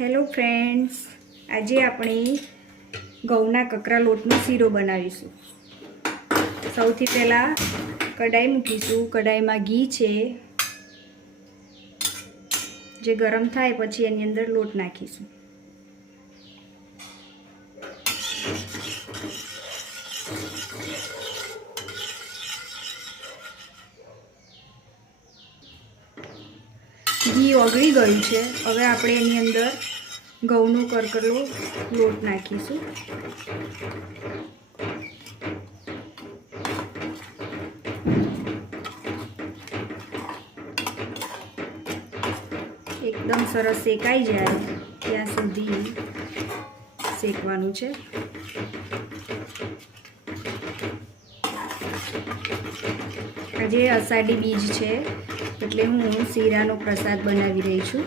Hello friends આજે આપણે ઘઉંના કકરા લોટનો શીરો બનાવીશું. સૌથી પહેલાં કઢાઈ મૂકીશું. કઢાઈમાં ઘી છે. જે ગરમ થાય પછી એની અંદર લોટ નાખીશું. ઘી ઓગળી ગયું છે. હવે આપણે એની અંદર ઘઉંનો કરકરો લોટ નાખીશું. એકદમ સરસ શેકાઈ જાય ત્યાં સુધી શેકવાનું છે. આજે અષાઢી બીજ છે, એટલે હું શીરાનો પ્રસાદ બનાવી રહી છું.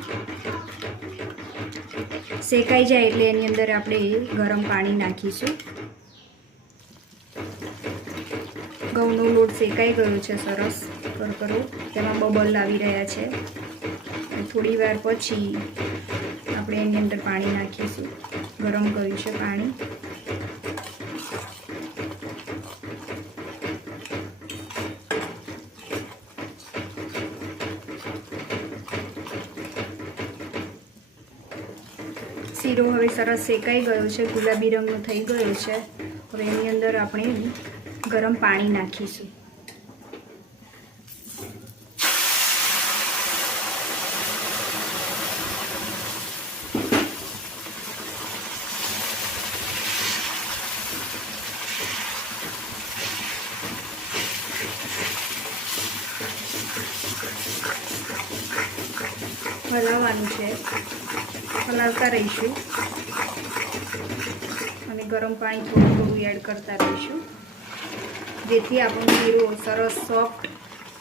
શેકાઈ જાય એટલે એની અંદર આપણે ગરમ પાણી નાખીશું. ઘઉંનો લોટ શેકાઈ ગયો છે, સરસ કરકરો તેમાં બબલ આવી રહ્યા છે. થોડી વાર પછી આપણે એની અંદર પાણી નાખીશું. ગરમ કર્યું છે પાણી. શીરો હવે સરસ શેકાઈ ગયો છે, ગુલાબી રંગનો થઈ ગયો છે. હવે એની અંદર આપણે ગરમ પાણી નાખીશું. હલાવવાનું છે. હલાવતા રહીશું. અને ગરમ પાણી થોડું થોડું એડ કરતા રહીશું. જેથી આપણું જીરો સરસ સોફ્ટ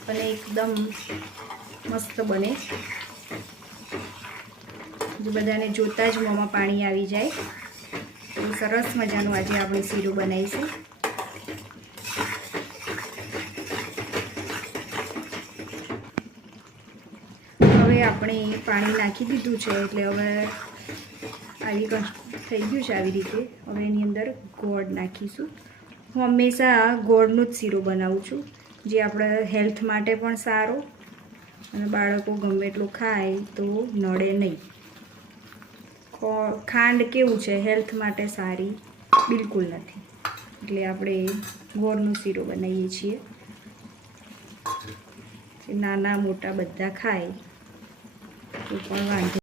અને એકદમ મસ્ત બને. જો બધાને જોતા જ મોંમાં પાણી આવી જાય. સરસ મજાનું આજે આપણે શીરો બનાવીશું. હવે આપણે પાણી નાખી દીધું છે એટલે હવે આવી થઈ ગયું છે આવી રીતે. હવે એની અંદર ગોળ નાખીશું. હું હંમેશા ગોળનું જ શીરો બનાવું છું, જે આપણા હેલ્થ માટે પણ સારો અને બાળકો ગમે એટલું ખાય તો નડે નહીં. ખાંડ કેવું છે? હેલ્થ માટે સારી? બિલકુલ નથી. એટલે આપણે ગોળનો શીરો બનાવીએ છીએ. નાના મોટા બધા ખાય. તો પણ વાંધો